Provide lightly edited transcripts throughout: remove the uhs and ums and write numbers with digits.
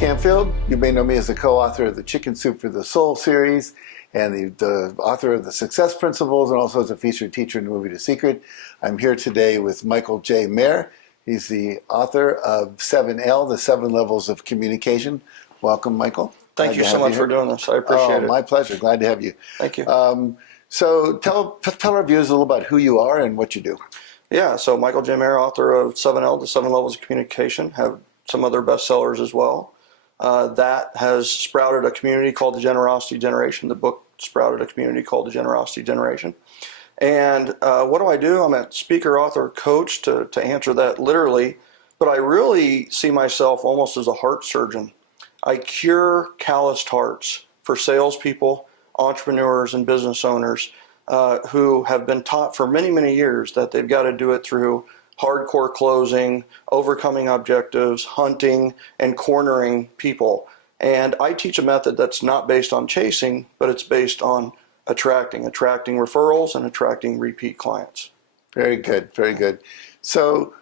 Canfield. You may know me as the co-author of the Chicken Soup for the Soul series and the author of the Success Principles, and also as a featured teacher in the movie The Secret. I'm here today with Michael J. Maher. He's the author of 7L, the 7 Levels of Communication. Welcome, Michael. Thank you so much for doing this. I appreciate it. My pleasure. Glad to have you. Thank you. So tell our viewers a little about who you are and what you do. Yeah, so Michael J. Maher, author of 7L, the 7 Levels of Communication, have some other bestsellers as well. That has sprouted a community called the Generosity Generation. The book sprouted a community called the Generosity Generation. And what do? I'm a speaker, author, coach to answer that literally, but I really see myself almost as a heart surgeon. I cure calloused hearts for salespeople, entrepreneurs, and business owners who have been taught for many, many years that they've got to do it through hardcore closing, overcoming objectives, hunting, and cornering people. And I teach a method that's not based on chasing, but it's based on attracting referrals and attracting repeat clients. Very good, very good. So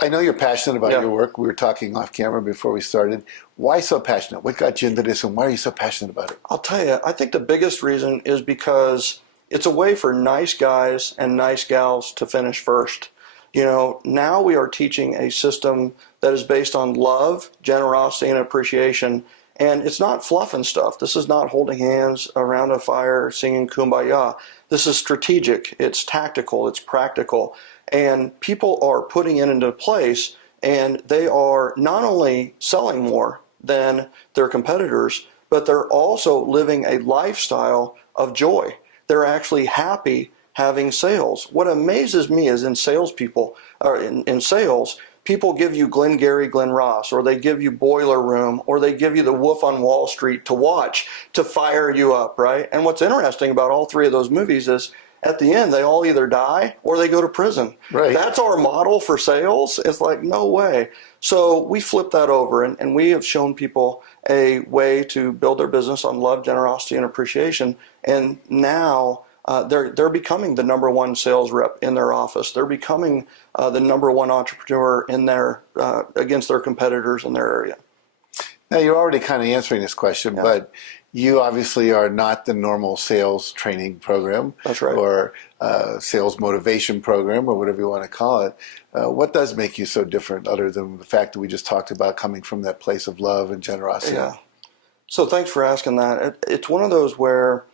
I know you're passionate about your work. We were talking off camera before we started. Why so passionate? What got you into this, and why are you so passionate about it? I'll tell you, I think the biggest reason is because it's a way for nice guys and nice gals to finish first. You know, now we are teaching a system that is based on love, generosity, and appreciation. And it's not fluff and stuff. This is not holding hands around a fire singing Kumbaya. This is strategic. It's tactical. It's practical. And people are putting it into place, and they are not only selling more than their competitors, but they're also living a lifestyle of joy. They're actually happy having sales. What amazes me is in salespeople, or in sales, people give you Glengarry Glen Ross, or they give you Boiler Room, or they give you The Wolf on Wall Street to watch to fire you up, right? And what's interesting about all three of those movies is at the end, they all either die or they go to prison. Right. That's our model for sales. It's like, no way. So we flip that over, and we have shown people a way to build their business on love, generosity, and appreciation. And now they're becoming the #1 sales rep in their office. They're becoming the #1 entrepreneur in their against their competitors in their area. Now, you're already kind of answering this question, but you obviously are not the normal sales training program. That's right. Or sales motivation program, or whatever you want to call it. What does make you so different, other than the fact that we just talked about coming from that place of love and generosity? Yeah. So thanks for asking that. It's one of those where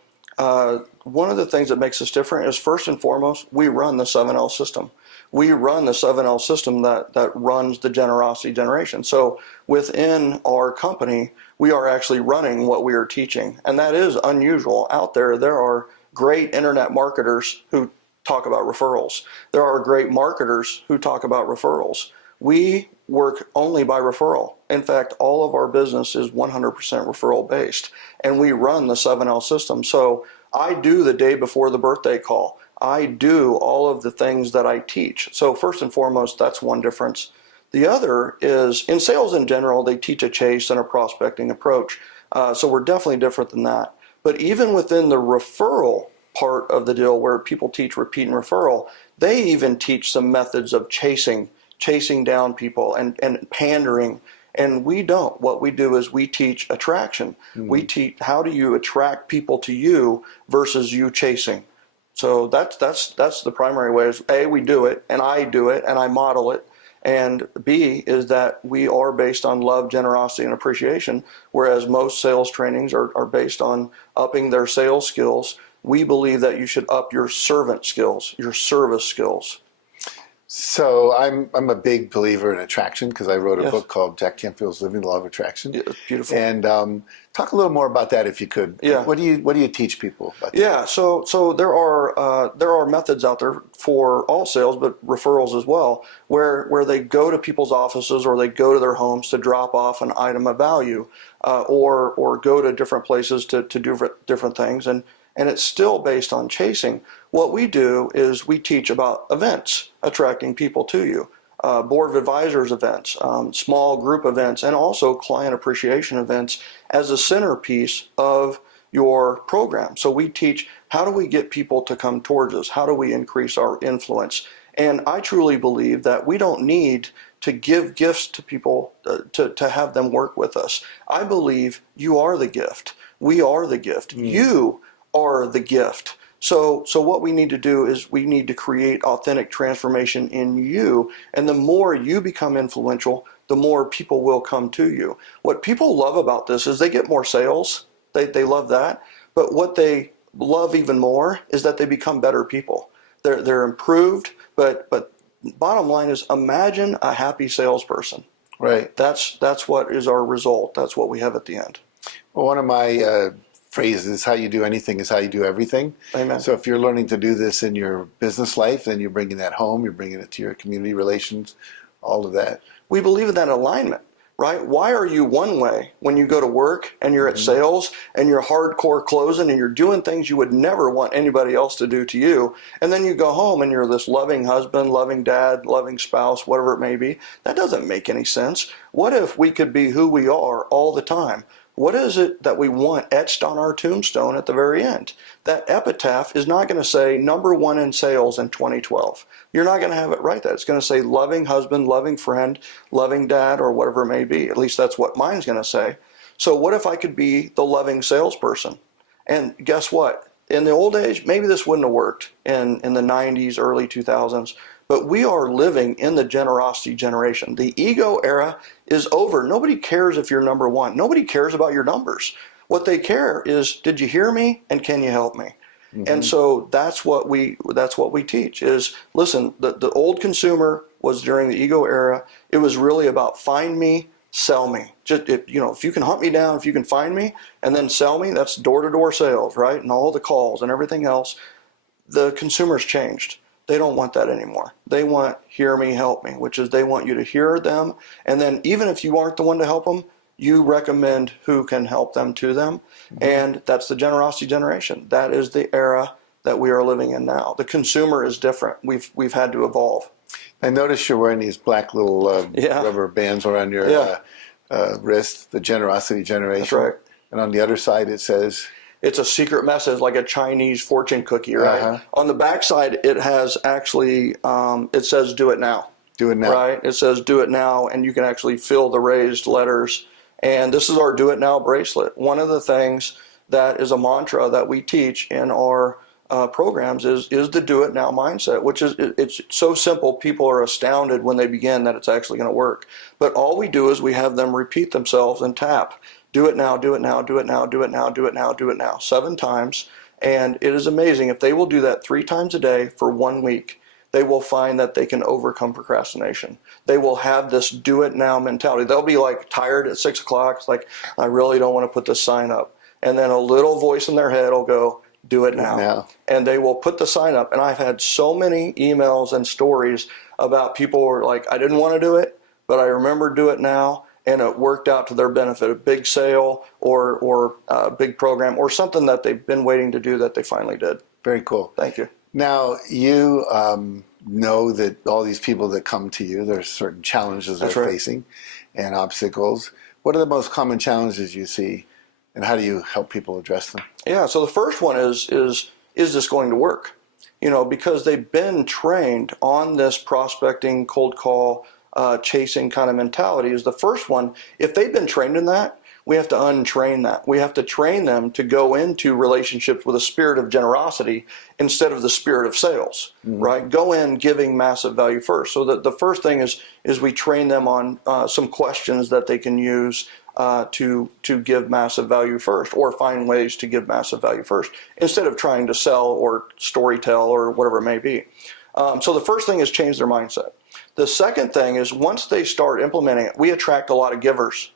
one of the things that makes us different is, first and foremost, we run the 7L system. We run the 7L system that runs the Generosity Generation. So within our company, we are actually running what we are teaching. And that is unusual. Out there, there are great internet marketers who talk about referrals. There are great marketers who talk about referrals. We work only by referral. In fact, all of our business is 100% referral based. And we run the 7L system. So I do the day before the birthday call. I do all of the things that I teach. So first and foremost, that's one difference. The other is, in sales in general, they teach a chase and a prospecting approach. So we're definitely different than that. But even within the referral part of the deal, where people teach repeat and referral, they even teach some methods of chasing down people and pandering. And we don't. What we do is we teach attraction. Mm-hmm. We teach how do you attract people to you versus you chasing. So that's the primary way. Is A, we do it, and I model it. And B is that we are based on love, generosity, and appreciation, whereas most sales trainings are based on upping their sales skills. We believe that you should up your servant skills, your service skills. So I'm a big believer in attraction, because I wrote a book called Jack Canfield's Living the Law of Attraction. Yeah, beautiful. And talk a little more about that, if you could. Yeah. What do you teach people about that? Yeah. So there are methods out there for all sales, but referrals as well, where they go to people's offices or they go to their homes to drop off an item of value, or go to different places to do different things, and it's still based on chasing. What we do is we teach about events, attracting people to you, board of advisors events, small group events, and also client appreciation events as a centerpiece of your program. So we teach, how do we get people to come towards us? How do we increase our influence? And I truly believe that we don't need to give gifts to people to have them work with us. I believe you are the gift. We are the gift. You are the gift. So what we need to do is we need to create authentic transformation in you. And the more you become influential, the more people will come to you. What people love about this is they get more sales. They love that. But what they love even more is that they become better people. They're improved, but bottom line is, imagine a happy salesperson. Right. That's what is our result. That's what we have at the end. Well, one of my phrases, how you do anything is how you do everything. Amen. So if you're learning to do this in your business life, then you're bringing that home, you're bringing it to your community relations, all of that. We believe in that alignment, right? Why are you one way when you go to work and you're at sales and you're hardcore closing and you're doing things you would never want anybody else to do to you, and then you go home and you're this loving husband, loving dad, loving spouse, whatever it may be? That doesn't make any sense. What if we could be who we are all the time? What is it that we want etched on our tombstone at the very end? That epitaph is not going to say #1 in sales in 2012. You're not going to have it right there. It's going to say loving husband, loving friend, loving dad, or whatever it may be. At least that's what mine's going to say. So what if I could be the loving salesperson? And guess what? In the old age, maybe this wouldn't have worked in the 90s, early 2000s. But we are living in the generosity generation. The ego era is over. Nobody cares if you're #1. Nobody cares about your numbers. What they care is, did you hear me and can you help me? And so that's what we teach is, listen, the old consumer was during the ego era. It was really about find me, sell me. Just if you can hunt me down, if you can find me and then sell me, that's door-to-door sales, right? And all the calls and everything else. The consumer's changed. They don't want that anymore. They want hear me, help me, which is they want you to hear them. And then even if you aren't the one to help them, you recommend who can help them to them. And that's the generosity generation. That is the era that we are living in now. The consumer is different. We've had to evolve. I noticed you're wearing these black little rubber bands around your wrist, the generosity generation. That's right. And on the other side it says... It's a secret message, like a Chinese fortune cookie, right? On the back side, it has actually, it says, do it now. Do it now. Right? It says, do it now, and you can actually fill the raised letters. And this is our Do It Now bracelet. One of the things that is a mantra that we teach in our programs is the do it now mindset, which is, it's so simple, people are astounded when they begin that it's actually going to work. But all we do is we have them repeat themselves and tap. Do it now, do it now, do it now, do it now, do it now, do it now, 7 times. And it is amazing. If they will do that 3 times a day for 1 week, they will find that they can overcome procrastination. They will have this do it now mentality. They'll be like tired at 6 o'clock. It's like, I really don't want to put this sign up. And then a little voice in their head will go, do it now. And they will put the sign up. And I've had so many emails and stories about people who are like, I didn't want to do it, but I remember do it now. And it worked out to their benefit, a big sale or a big program or something that they've been waiting to do that they finally did. Very cool. Thank you. Now, you know that all these people that come to you, there's certain challenges they're facing and obstacles. What are the most common challenges you see, and how do you help people address them? Yeah, so the first one is this going to work? Because they've been trained on this prospecting, cold call, chasing kind of mentality is the first one. If they've been trained in that, we have to untrain that. We have to train them to go into relationships with a spirit of generosity instead of the spirit of sales, right? Go in giving massive value first. So the first thing is we train them on some questions that they can use to give massive value first, or find ways to give massive value first instead of trying to sell or storytell or whatever it may be. So the first thing is change their mindset. The second thing is once they start implementing it, we attract a lot of givers.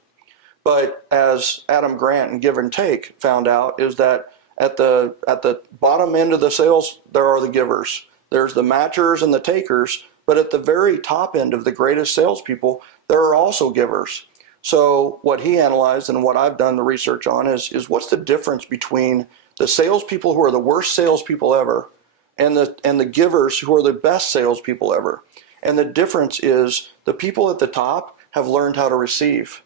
But as Adam Grant and Give and Take found out is that at the bottom end of the sales, there are the givers. There's the matchers and the takers, but at the very top end of the greatest salespeople, there are also givers. So what he analyzed and what I've done the research on is what's the difference between the salespeople who are the worst salespeople ever and the givers who are the best salespeople ever. And the difference is the people at the top have learned how to receive.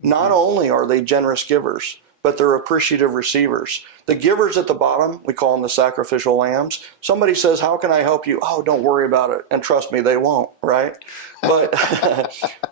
Not only are they generous givers, but they're appreciative receivers. The givers at the bottom, we call them the sacrificial lambs. Somebody says, how can I help you? Oh, don't worry about it. And trust me, they won't, right? But,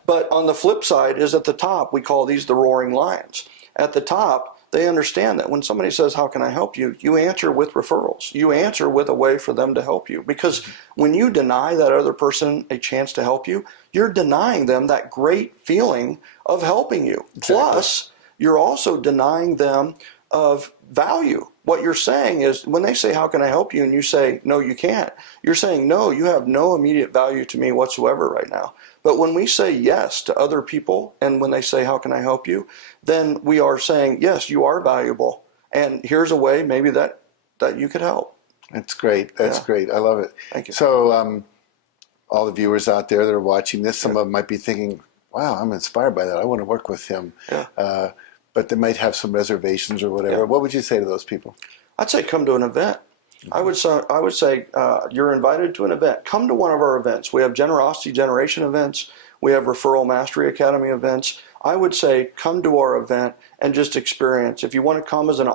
but on the flip side is at the top, we call these the roaring lions. At the top, they understand that when somebody says, how can I help you? You answer with referrals. You answer with a way for them to help you. Because when you deny that other person a chance to help you, you're denying them that great feeling of helping you. Exactly. Plus, you're also denying them of value. What you're saying is, when they say, how can I help you? And you say, no, you can't. You're saying, no, you have no immediate value to me whatsoever right now. But when we say yes to other people, and when they say, how can I help you? Then we are saying, yes, you are valuable. And here's a way maybe that you could help. That's great. That's great. I love it. Thank you. So all the viewers out there that are watching this, some of them might be thinking, wow, I'm inspired by that. I want to work with him. Yeah. But they might have some reservations or whatever. Yeah. What would you say to those people? I'd say come to an event. I would say you're invited to an event. Come to one of our events. We have Generosity Generation events. We have Referral Mastery Academy events. I would say come to our event and just experience. If you want to come as an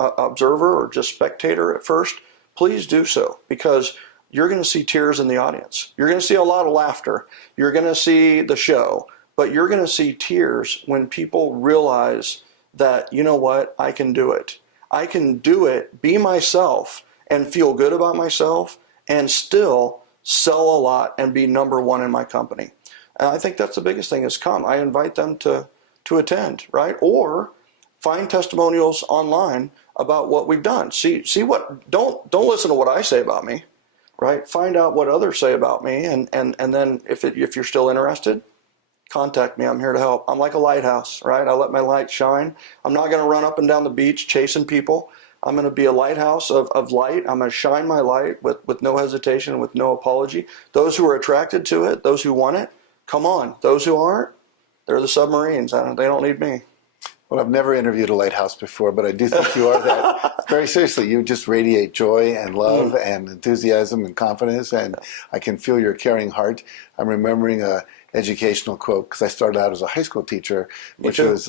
observer or just spectator at first, please do so, because you're going to see tears in the audience. You're going to see a lot of laughter. You're going to see the show, but you're going to see tears when people realize that, you know what, I can do it. I can do it, be myself, and feel good about myself, and still sell a lot and be number one in my company. And I think that's the biggest thing is come. I invite them to attend, right? Or find testimonials online about what we've done. See what, don't listen to what I say about me, right? Find out what others say about me, and then if you're still interested, contact me. I'm here to help. I'm like a lighthouse, right? I let my light shine. I'm not going to run up and down the beach chasing people. I'm going to be a lighthouse of light. I'm going to shine my light with no hesitation, with no apology. Those who are attracted to it, those who want it, come on. Those who aren't, they're the submarines. They don't need me. Well, I've never interviewed a lighthouse before, but I do think you are that. Very seriously, you just radiate joy and love and enthusiasm and confidence, and I can feel your caring heart. I'm remembering a educational quote, because I started out as a high school teacher, which was,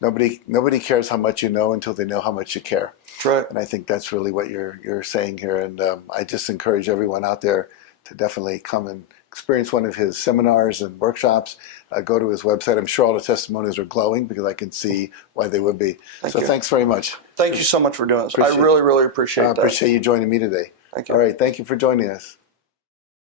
nobody cares how much you know until they know how much you care. That's right. And I think that's really what you're saying here. And I just encourage everyone out there to definitely come and experience one of his seminars and workshops. Go to his website. I'm sure all the testimonies are glowing, because I can see why they would be. Thanks very much. Thank you so much for doing this. I really, really appreciate that. I appreciate you joining me today. Thank you. All right. Thank you for joining us.